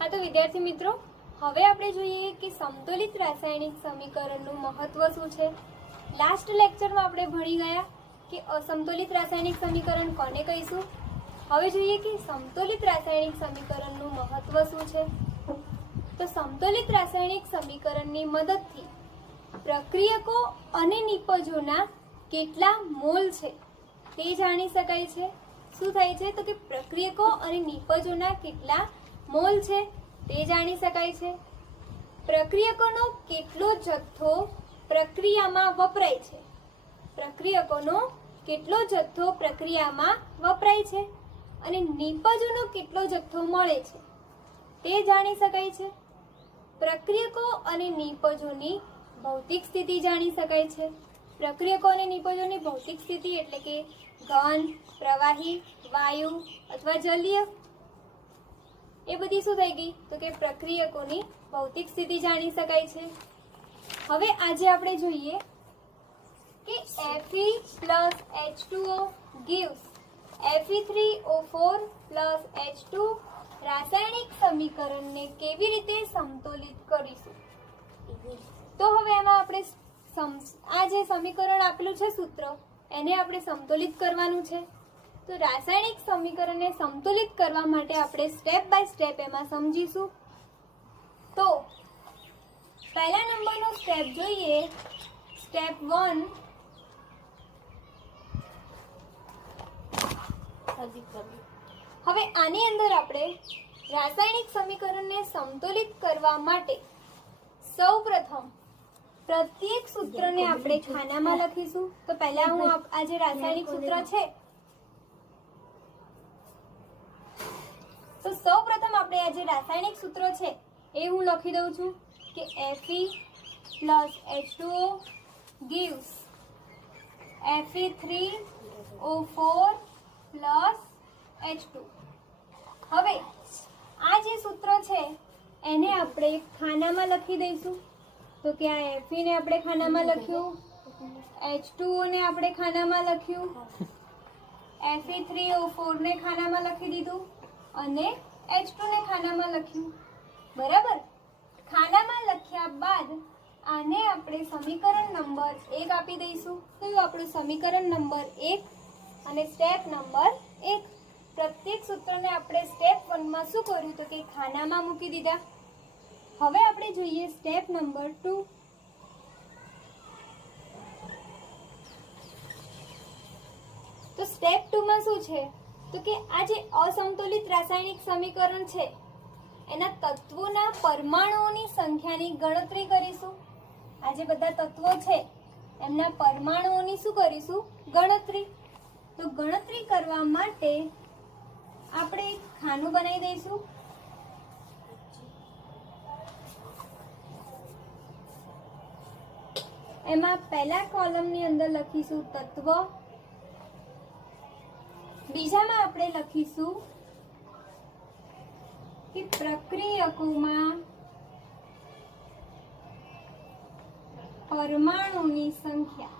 हाँ तो विद्यार्थी मित्रों, હવે આપણે જોઈએ કે સમતોલિત રાસાયણિક સમીકરણનું મહત્વ શું છે। લાસ્ટ લેક્ચરમાં આપણે ભણી ગયા કે અસમતોલિત રાસાયણિક સમીકરણ કોને કહીશું। હવે જોઈએ કે સમતોલિત રાસાયણિક સમીકરણનું મહત્વ શું છે। તો સમતોલિત રાસાયણિક સમીકરણની મદદથી પ્રક્રિયકો અને નિપજોના કેટલા મોલ છે તે જાણી શકાય છે। શું થાય છે તો કે પ્રક્રિયકો અને નિપજોના કેટલા મોલ છે તે જાણી શકાય છે। પ્રક્રિયકોનો કેટલો જથ્થો પ્રક્રિયામાં વપરાય છે, પ્રક્રિયકોનો કેટલો જથ્થો પ્રક્રિયામાં વપરાય છે અને નિપજોનો કેટલો જથ્થો મળે છે તે જાણી શકાય છે। પ્રક્રિયકો અને નિપજોની ભૌતિક સ્થિતિ જાણી શકાય છે। પ્રક્રિયકો અને નિપજોની ભૌતિક સ્થિતિ એટલે કે ઘન, પ્રવાહી, વાયુ અથવા જલીય, એ બધી શું થઈ ગઈ તો કે પ્રક્રિયકોની ભૌતિક સ્થિતિ જાણી શકાય છે। હવે આજે આપણે જોઈએ કે Fe plus H2O gives Fe3O4 plus H2 રાસાયણિક સમીકરણને કેવી રીતે સમતોલિત કરીશું। તો હવે એમાં આપણે આ જે સમીકરણ આપેલું છે સૂત્ર એને આપણે સમતોલિત કરવાનું છે। તો રાસાયણિક સમીકરણને સમતોલિત કરવા માટે આપણે સ્ટેપ બાય સ્ટેપ એમાં સમજીશું। તો પહેલા નંબરનો સ્ટેપ જોઈએ, સ્ટેપ 1। હવે આની અંદર આપણે રાસાયણિક સમીકરણને સમતોલિત કરવા માટે સૌપ્રથમ પ્રત્યેક સૂત્રને આપણે ખાનામાં લખીશું। તો પહેલા હું આ જે રાસાયણિક સૂત્ર છે તો સૌપ્રથમ આપણે આ જે રાસાયણિક સૂત્ર છે એ હું લખી દઉં છું કે Fe plus H2O gives Fe3O4 plus H2। હવે આ જે સૂત્ર છે એને આપણે ખાનામાં લખી દઈશું। તો કે આ Fe ને આપણે ખાનામાં લખ્યું, H2O ને આપણે ખાનામાં લખ્યું, Fe3O4 ને ખાનામાં લખી દીધું અને H2 ને ખાનામાં લખ્યું, બરાબર। ખાનામાં લખ્યા બાદ આને આપણે સમીકરણ નંબર 1 આપી દઈશું। તો આપણું સમીકરણ નંબર 1 અને સ્ટેપ નંબર 1। પ્રત્યેક સૂત્રને આપણે સ્ટેપ 1 માં શું કર્યું તો કે ખાનામાં મૂકી દીધા। હવે આપણે જોઈએ સ્ટેપ નંબર 2। તો સ્ટેપ 2 માં શું છે તો કે આ જે અસમતોલિત રાસાયણિક સમીકરણ છે એના તત્વોના પરમાણુઓની સંખ્યાની ગણતરી કરીશું। આ જે બધા તત્વો છે એમના પરમાણુઓની શું કરીશું ગણતરી। તો ગણતરી કરવા માટે આપણે એક ખાનું બનાવી દઈશું। એમાં પહેલા કોલમની અંદર લખીશું તત્વ, બીજામાં આપણે લખીશું કે પ્રક્રિયકોમાં પરમાણુની સંખ્યા,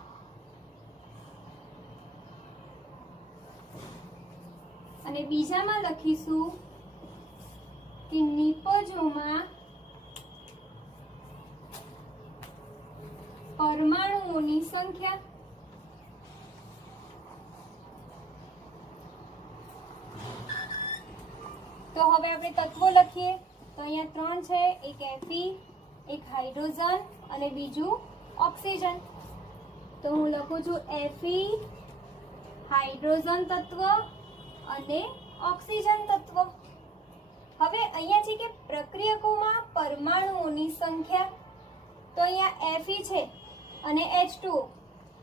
અને બીજામાં લખીશું કે નિપજોમાં પરમાણુઓની સંખ્યા। તો હવે આપણે તત્વો લખીએ। તો અહીંયા 3 છે, એક Fe, એક હાઇડ્રોજન અને બીજું ઓક્સિજન। તો હું લખું છું Fe, હાઇડ્રોજન તત્વ અને ઓક્સિજન તત્વ। હવે અહીંયા છે કે પ્રક્રિયકોમાં પરમાણુઓની સંખ્યા। તો અહીંયા Fe છે અને H2O,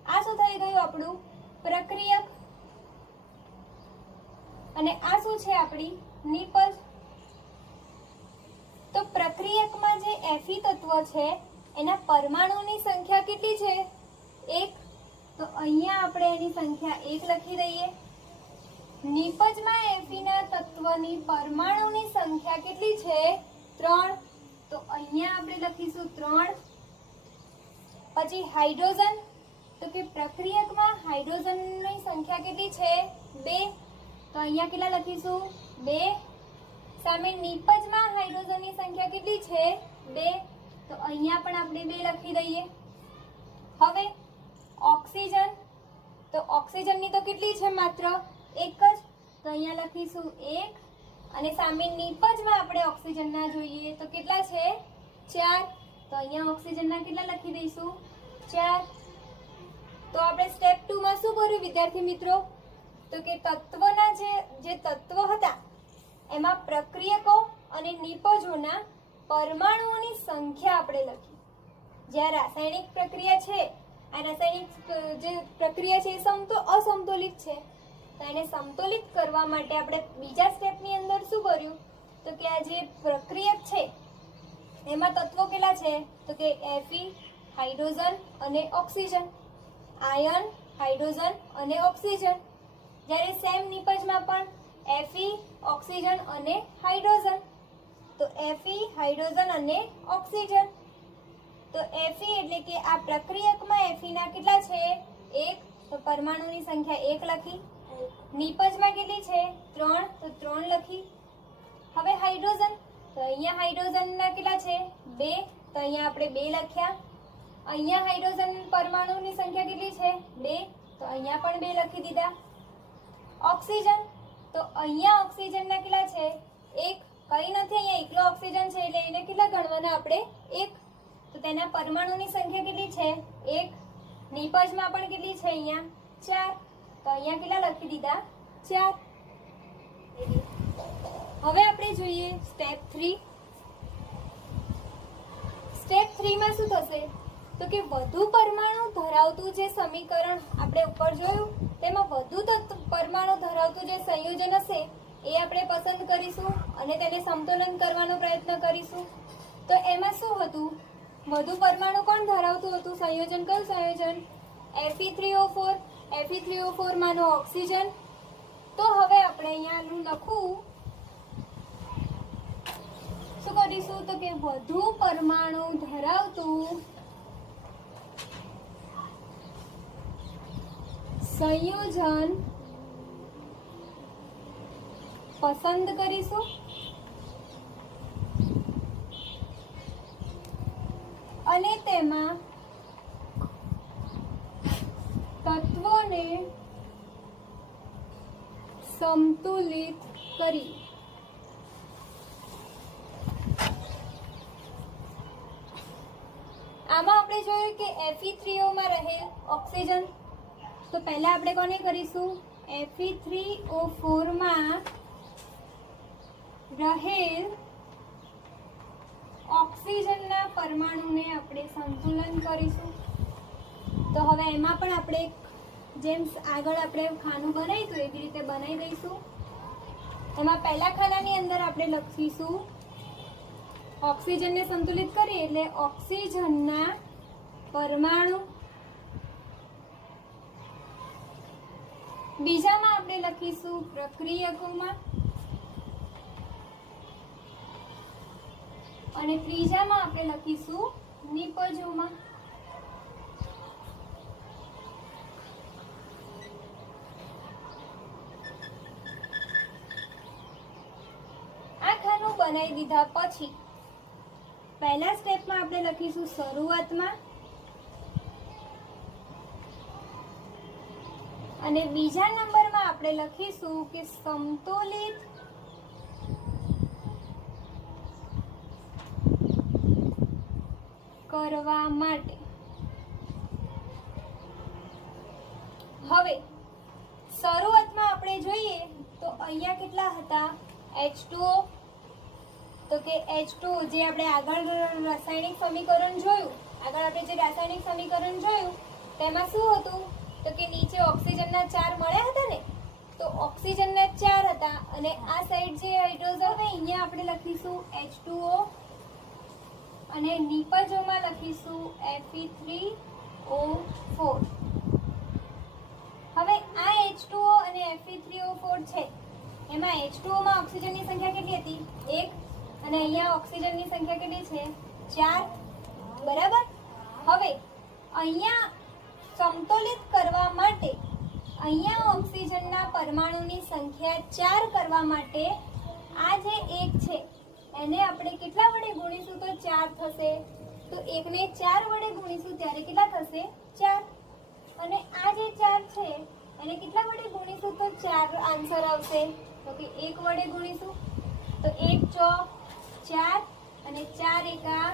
આ શું થઈ ગયું આપણું પ્રક્રિયક, અને આ શું છે આપણી નિપજ। તો પ્રક્રિયકમાં જે Fe તત્વ છે એના પરમાણુની સંખ્યા કેટલી છે 1। તો અહીંયા આપણે એની સંખ્યા 1 લખી દઈએ। નિપજમાં Fe ના તત્વની પરમાણુની સંખ્યા કેટલી છે 3। તો અહીંયા આપણે લખીશું 3। પછી હાઇડ્રોજન, તો કે પ્રક્રિયકમાં હાઇડ્રોજનની સંખ્યા કેટલી છે 2। તો અહીંયા કેટલા લખીશું 2। સામે નિપજમાં હાઇડ્રોજનની સંખ્યા કેટલી છે 2, તો અહીંયા પણ આપણે 2 લખી દઈએ. હવે ઓક્સિજન, તો ઓક્સિજનની તો કેટલી છે માત્ર 1 જ, તો અહીંયા લખીશું 1. અને સામે નિપજમાં આપણે ઓક્સિજનના જોઈએ તો કેટલા છે 4, તો અહીંયા ઓક્સિજનના કેટલા લખી દઈશું 4. તો આપણે સ્ટેપ 2 માં શું કર્યું વિદ્યાર્થી મિત્રો, તો કે તત્વના જે તત્વો હતા એમાં પ્રક્રિયકો અને નિપજોના પરમાણુઓની સંખ્યા આપણે લખી. જે આ રાસાયણિક પ્રક્રિયા છે, આ રાસાયણિક જે પ્રક્રિયા છે એ અસમતોલિત છે, તો એને સમતોલિત કરવા માટે આપણે બીજા સ્ટેપની અંદર શું કર્યું, તો કે આ જે પ્રક્રિયક છે એમાં તત્વો કેટલા છે, તો કે Fe હાઇડ્રોજન અને ઓક્સિજન, આયન હાઇડ્રોજન અને ઓક્સિજન. જ્યારે સેમ નિપજમાં પણ Fe ઓક્સિજન અને હાઇડ્રોજન, તો Fe હાઇડ્રોજન અને ઓક્સિજન. તો Fe એટલે કે આ પ્રક્રિયકમાં Fe ના કેટલા છે 1, તો પરમાણુની સંખ્યા 1 લખી. નિપજમાં કેટલી છે 3, તો 3 લખી. હવે હાઇડ્રોજન, તો અહીંયા હાઇડ્રોજનના કેટલા છે 2, તો અહીંયા આપણે 2 લખ્યા. અહીંયા હાઇડ્રોજન પરમાણુની સંખ્યા કેટલી છે 2, તો અહીંયા પણ 2 લખી દીધા. ઓક્સિજન, તો અહીંયા ઓક્સિજનના કેટલા છે 1, કઈ નથી, અહીંયા એકલો ઓક્સિજન છે એટલે એને કેટલા ગણવાના આપણે 1, તો તેના પરમાણુની સંખ્યા કેટલી છે 1. નિપજમાં પણ કેટલી છે અહીંયા 4, તો અહીંયા કેટલા લખી દીધા 4. હવે આપણે જોઈએ સ્ટેપ 3. સ્ટેપ 3 માં શું થશે, તો કે વધુ પરમાણુ ધરાવતું જે સમીકરણ આપણે ઉપર જોયું તેમાં વધુ પરમાણુ ધરાવતું જે સંયોજન હશે એ આપણે પસંદ કરીશું અને તેને સમતોલન કરવાનો પ્રયત્ન કરીશું. તો એમાં શું હતું, વધુ પરમાણુ કોણ ધરાવતું હતું સંયોજન, કયું સંયોજન Fe3O4, Fe3O4 માનો ઓક્સિજન. તો હવે આપણે અહીંયાનું લખવું શું કરીશું, તો કે વધુ પરમાણુ ધરાવતું સંયોજન પસંદ કરીશું અને તેમાં તત્વોને સંતુલિત કરી આમાં આપણે જોયું કે Fe3O માં રહેલ ઓક્સિજન, તો પહેલા આપણે કોને કરીશું, Fe3O4 માં રહેલ ઓક્સિજનના પરમાણુને આપણે સંતુલન કરીશું. તો હવે એમાં પણ આપણે જેમ આગળ આપણે ખાનું બનાવ્યું એવી રીતે બનાવી દઈશું. એમાં પહેલા ખાનાની અંદર આપણે લખીશું ઓક્સિજનને સંતુલિત કરી એટલે ઓક્સિજનના પરમાણુ. બીજામાં આપણે લખીશું પ્રક્રિયકોમાં અને ત્રીજામાં આપણે લખીશું નિપજોમાં. આ ખાનું બનાવી દીધા પછી પહેલા સ્ટેપમાં આપણે લખીશું શરૂઆતમાં અને બીજા નંબરમાં આપણે લખીશું કે સમતોલિત કરવા માટે. હવે શરૂઆતમાં આપણે જોઈએ તો અહીંયા કેટલા હતા H2O, તો કે H2O જે આપણે આગળ રાસાયણિક સમીકરણ જોયું, તેમાં શું હતું, તો કે નીચે ઓક્સિજનના 4 મળ્યા હતા ને, તો ઓક્સિજનના 4 હતા અને આ સાઈડ જે હાઇડ્રોજન હવે અહીંયા આપણે લખીશું H2O અને નિપજોમાં લખીશું Fe3O4. હવે આ H2O અને Fe3O4 છે એમાં H2O માં ઓક્સિજનની સંખ્યા કેટલી હતી 1 અને અહીંયા ઓક્સિજનની સંખ્યા કેટલી છે 4, બરાબર. હવે અહીંયા સમતોલિત કરવા માટે અહીંયા ઓક્સિજનના પરમાણુની સંખ્યા 4 કરવા માટે આ જે 1 છે એને આપણે કેટલા વડે ગુણીશું તો 4 થશે. તો 1 ને 4 વડે ગુણીશું ત્યારે કેટલા થશે 4. અને આ જે 4 છે એને કેટલા વડે ગુણીશું તો 4 આન્સર આવશે. તો કે 1 વડે ગુણીશું તો 1 ચોક 4 અને 4 એકા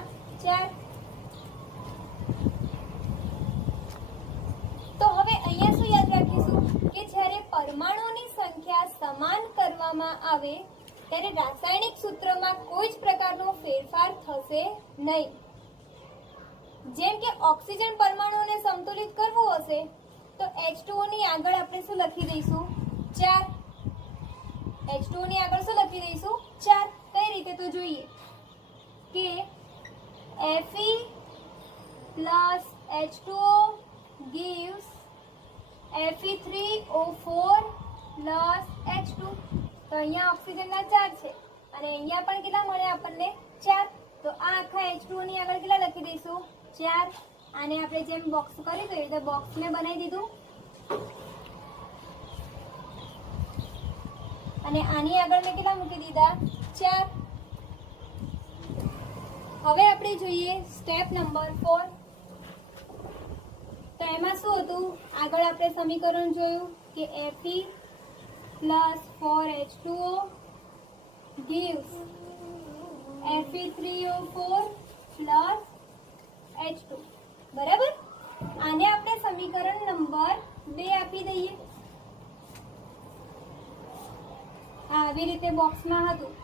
4. તો હવે અહીંયા શું યાદ રાખીશું કે જ્યારે પરમાણુઓની સંખ્યા સમાન કરવામાં આવે ત્યારે રાસાયણિક સૂત્રમાં કોઈ જ પ્રકારનો ફેરફાર થશે નહીં. જેમ કે ઓક્સિજન પરમાણુઓને સંતુલિત કરવું હશે તો H2O ની આગળ આપણે શું લખી દઈશું 4. H2O ની આગળ શું લખી દઈશું 4. કઈ રીતે તો જોઈએ કે Fe plus H2O gives Fe3O4 plus H2. તો અહીંયા ઓક્સિજનના 4 છે અને અહીંયા પણ કેટલા મળે આપણને 4. તો આ આખા H2O ની આગળ કેટલા લખી દઈશું 4. આને આપણે જેમ બોક્સ કરી દઈએ તો બોક્સ મેં બનાવી દીધું અને આની આગળ મેં કેટલા મૂકી દીધા 4. હવે આપણે જોઈએ સ્ટેપ નંબર 4. તો એમાં શું હતું આગળ આપણે સમીકરણ જોયું કે Fe plus 4H2O gives Fe3O4 plus H2. બરાબર. આને આપણે સમીકરણ નંબર 2 આપી દઈએ. આવી રીતે બોક્સમાં હતું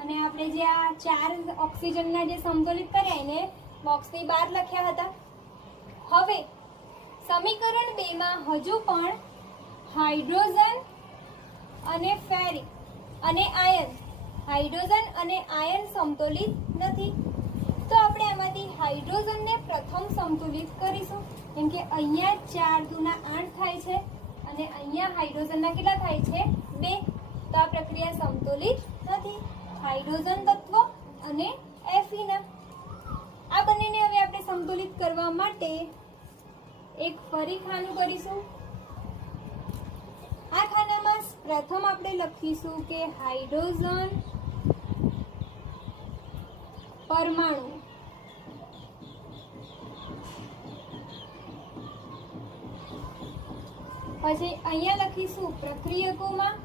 અને આપણે જે આ 4 ઓક્સિજનના જે સમતોલિત કર્યા એને બોક્સની બહાર લખ્યા હતા. હવે સમીકરણ 2 માં હજુ પણ હાઇડ્રોજન અને ફેરિક અને આયન સમતોલિત નથી. તો આપણે આમાંથી હાઇડ્રોજનને પ્રથમ સમતુલિત કરીશું. કેમ કે અહીંયા 4 દુના 8 થાય છે અને અહીંયા હાઇડ્રોજનના કેટલા થાય છે 2. તો આ પ્રક્રિયા સમતુલિત નથી. હાઇડ્રોજન તત્વ અને Fe ના આ બંનેને હવે આપણે સંતુલિત કરવા માટે એક ફરી ખાનું કરીશું. આ ખાનામાં પ્રથમ આપણે લખીશું કે હાઇડ્રોજન પરમાણુ પછી અહીંયા લખીશું પ્રક્રિયકોમાં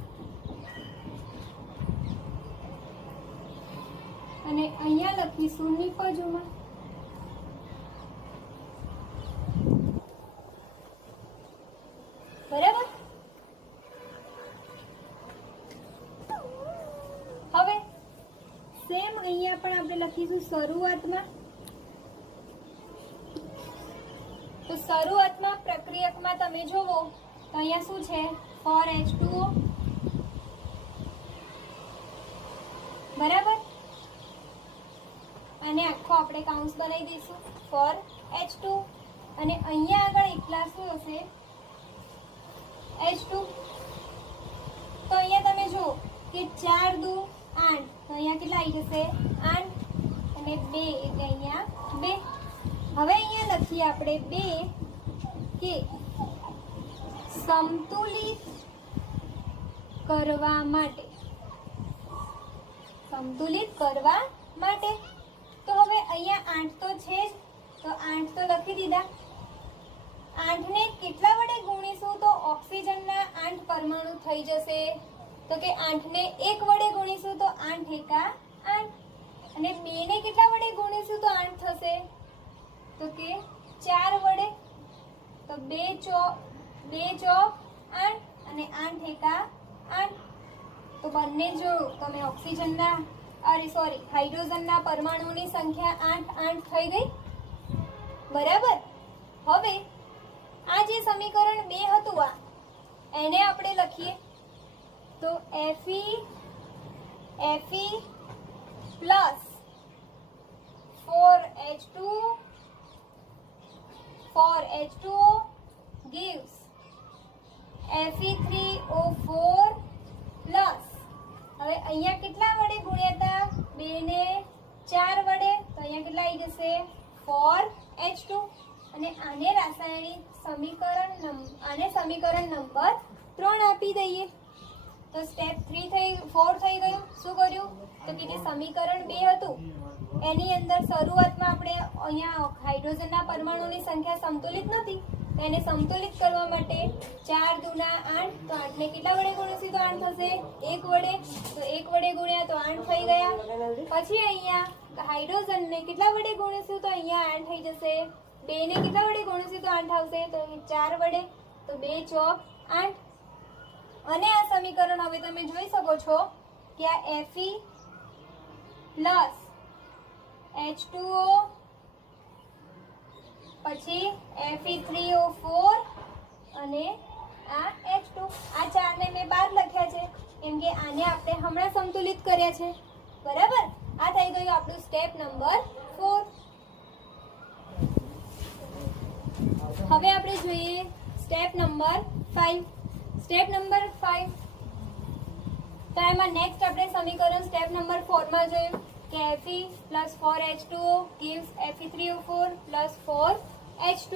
અને અહીંયા લખીશું નિપજોમાં. બરાબર. હવે સેમ અહીંયા પણ આપણે લખીશું શરૂઆતમાં. તો શરૂઆતમાં પ્રક્રિયકમાં તમે જોવો તો અહીંયા શું છે 4H2O. બરાબર. અને આખો આપણે કાઉન્સ બનાવી દઈશું 4H2 અને અહીંયા આગળ એકલા શું હશે H2. તો અહીંયા તમે જુઓ કે 4 દુ 8 તો અહીંયા કેટલા આવી જશે 8 અને 2 એટલે અહીંયા 2. હવે અહીંયા લખીએ આપણે 2 કે સમતુલિત કરવા માટે તો હવે અહીંયા 8 તો છે જ તો 8 તો લખી દીધા. 8 ને કેટલા વડે ગુણીશું તો ઓક્સિજનના 8 પરમાણુ થઈ જશે. તો કે 8 ને 1 વડે ગુણીશું તો 8 એકા 8 અને 2 ને કેટલા વડે ગુણીશું તો 8 થશે તો કે 4 વડે. તો 2 ચોક 8 અને 8 એકા 8. તો બંને જોડો તમે ઓક્સિજનના હાઇડ્રોજનના પરમાણુની સંખ્યા 8 થઈ ગઈ. બરાબર. હવે આ જે સમીકરણ 2 હતું આ એને આપણે લખીએ તો Fe plus 4H2O gives Fe3O4 plus હવે અહીંયા કેટલા વડે ગુણ્યા હતા 2 ને 4 વડે તો અહીંયા કેટલા આવી જશે 4H2 અને આને રાસાયણિક સમીકરણ નંબર 3 આપી દઈએ. તો સ્ટેપ 4 થઈ ગયું. શું કર્યું? તો કે જે સમીકરણ 2 હતું એની અંદર શરૂઆતમાં આપણે અહીંયા હાઇડ્રોજનના પરમાણુની સંખ્યા સંતુલિત નથી, તો એને સંતુલિત કરવા માટે 4 દુના 8, તો 8 ને કેટલા વડે ગુણીશું તો 8 થશે? 1 વડે. તો 1 વડે ગુણ્યા તો 8 થઈ ગયા. પછી અહીંયા હાઇડ્રોજનને કેટલા વડે ગુણીશું તો અહીંયા 8 થઈ જશે. 2 ને કેટલા વડે ગુણીશું તો 8 આવશે? તો 4 વડે. તો 2 ચોક 8. અને આ સમીકરણ હવે તમે જોઈ શકો છો કે આ Fe પ્લસ H2O પછી Fe3O4 અને આ H2, આ ચારને મેં બહાર લખ્યા છે કેમ કે આને આપણે હમણાં સંતુલિત કર્યા છે. બરાબર? આ થઈ ગયું આપણું સ્ટેપ નંબર 4. હવે આપણે જોઈએ સ્ટેપ નંબર 5. સ્ટેપ નંબર 5 તો એમાં નેક્સ્ટ આપણે સમીકરણ સ્ટેપ નંબર 4 માં જોયું કે Fe plus 4H2O gives Fe3O4 plus 4H2.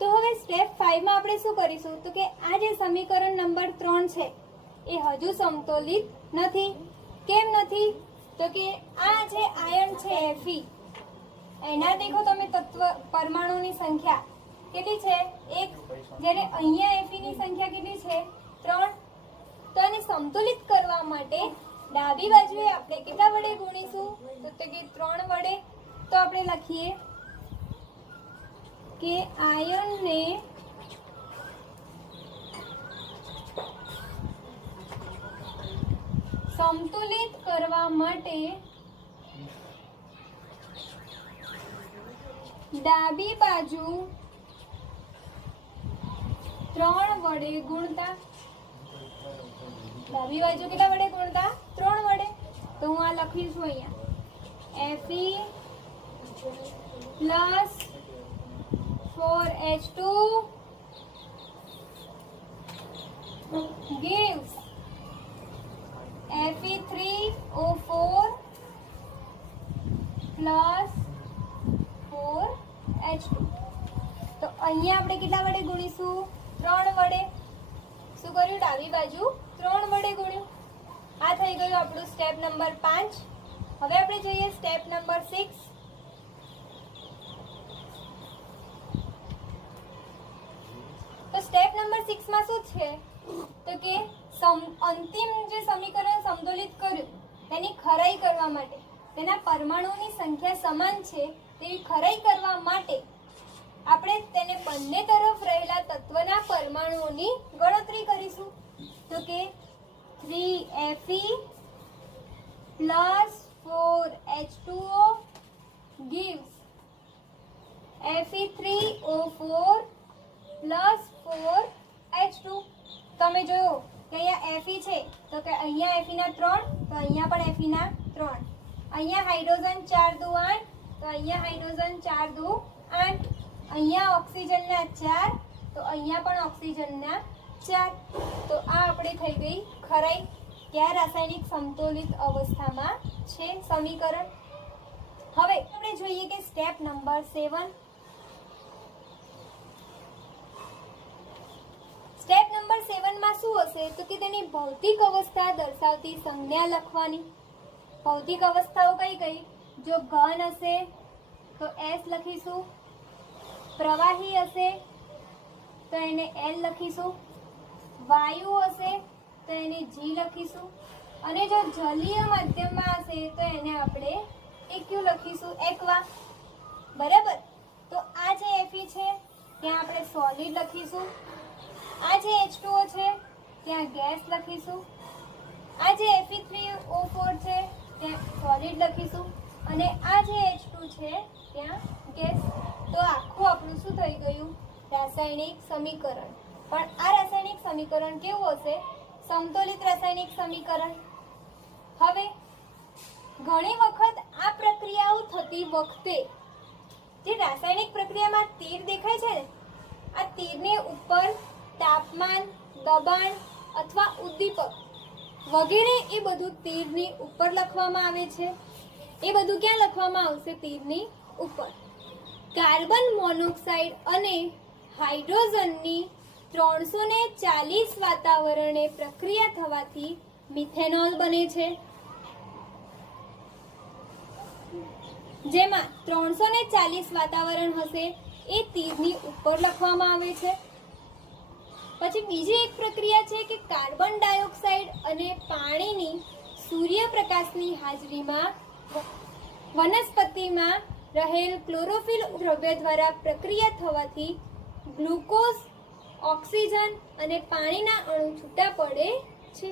તો હવે સ્ટેપ 5 માં આપણે શું કરીશું તો કે આ જે સમીકરણ નંબર 3 છે એ હજુ સમતોલિત નથી. કેમ નથી? તો કે આ જે આયન છે Fe એના દેખો તમે તત્વ પરમાણુની સંખ્યા કેટલી છે? 1. જ્યારે અહીંયા Fe ની સંખ્યા કેટલી છે? 3. તો આને સંતુલિત કરવા માટે ડાબી બાજુએ આપણે કેટલા વડે ગુણીશું તો કે 3 વડે. તો આપણે લખીએ કે આયનને સંતુલિત કરવા માટે ડાબી બાજુ 3 વડે ગુણતા. ડાબી બાજુ કેટલા વડે ગુણતા? 3 વડે. તો હું આ લખી છું અહીંયા Fe plus 4H2 gives Fe3O4 plus 4H2. તો અહીંયા આપણે કેટલા વડે ગુણીશું? 3 વડે. શું કર્યું? ડાબી બાજુ 3 વડે ગુણ્યું. આ થઈ ગયું આપણું સ્ટેપ નંબર 5. હવે આપણે જોઈએ સ્ટેપ નંબર 6. તો સ્ટેપ નંબર 6 માં શું છે તો કે અંતિમ જે સમીકરણ સંતુલિત કર્યું તેની ખરાઈ કરવા માટે, તેના પરમાણુની સંખ્યા સમાન છે તેવી ખરાઈ કરવા માટે આપણે તેને બંને તરફ રહેલા તત્વના પરમાણુઓની ગણતરી કરીશું. તો કે 3Fe plus 4H2O gives Fe3O4 plus 4H2. તમે જોયો કે અહીંયા Fe છે તો કે અહીંયા Fe ના 3, તો અહીંયા પણ Fe ના 3. અહીંયા હાઇડ્રોજન 4 દુ 8, તો અહીંયા હાઇડ્રોજન 4 દુ 8. અહીંયા ઓક્સિજનના 4, તો અહીંયા પણ ઓક્સિજનના 4. તો આ આપણે થઈ ગઈ ખરાઈ કે આ રાસાયણિક સંતુલિત અવસ્થામાં છે સમીકરણ. હવે આપણે જોઈએ કે સ્ટેપ નંબર 7. સ્ટેપ નંબર 7 માં શું હશે તો કે તેની ભૌતિક અવસ્થા દર્શાવતી સંજ્ઞા લખવાની. ભૌતિક અવસ્થાઓ કઈ કઈ? જો ઘન હશે તો S લખીશું, પ્રવાહી હશે તો એને L લખીશું, વાયુ હશે તો એને G લખીશું, અને જો જલીય માધ્યમમાં હશે તો એને આપણે AQ લખીશું, એક્વા. બરાબર? તો આ જે Fe છે ત્યાં આપણે સોલિડ લખીશું, આ જે H2O છે ત્યાં ગેસ લખીશું, આ જે Fe3O4 છે ત્યાં સોલિડ લખીશું, અને આ જે H2 છે ત્યાં ગેસ. તો આખું આપણું શું થઈ ગયું? રાસાયણિક સમીકરણ. પણ આ રાસાયણિક સમીકરણ કેવું હશે? સમતોલિત રાસાયણિક સમીકરણ. હવે ઘણી વખત આ પ્રક્રિયાઓ થતી વખતે જે રાસાયણિક પ્રક્રિયામાં તીર દેખાય છે ને, આ તીરની ઉપર તાપમાન, દબાણ અથવા ઉદ્દીપક વગેરે એ બધું તીરની ઉપર લખવામાં આવે છે. એ બધું ક્યાં લખવામાં આવશે? તીરની ઉપર. કાર્બન મોનોક્સાઇડ અને હાઇડ્રોજનની 340 વાતાવરણે પ્રક્રિયા થવાથી મિથેનોલ બને છે, જેમાં 340 વાતાવરણ હશે એ તીરની ઉપર લખવામાં આવે છે. પછી બીજી એક પ્રક્રિયા છે કે કાર્બન ડાયોક્સાઇડ અને પાણીની સૂર્યપ્રકાશની હાજરીમાં વનસ્પતિમાં રહેલ ક્લોરોફિલ દ્રવ્ય દ્વારા પ્રક્રિયા થવાથી ગ્લુકોઝ, ઓક્સિજન અને પાણીના અણુ છૂટા પડે છે.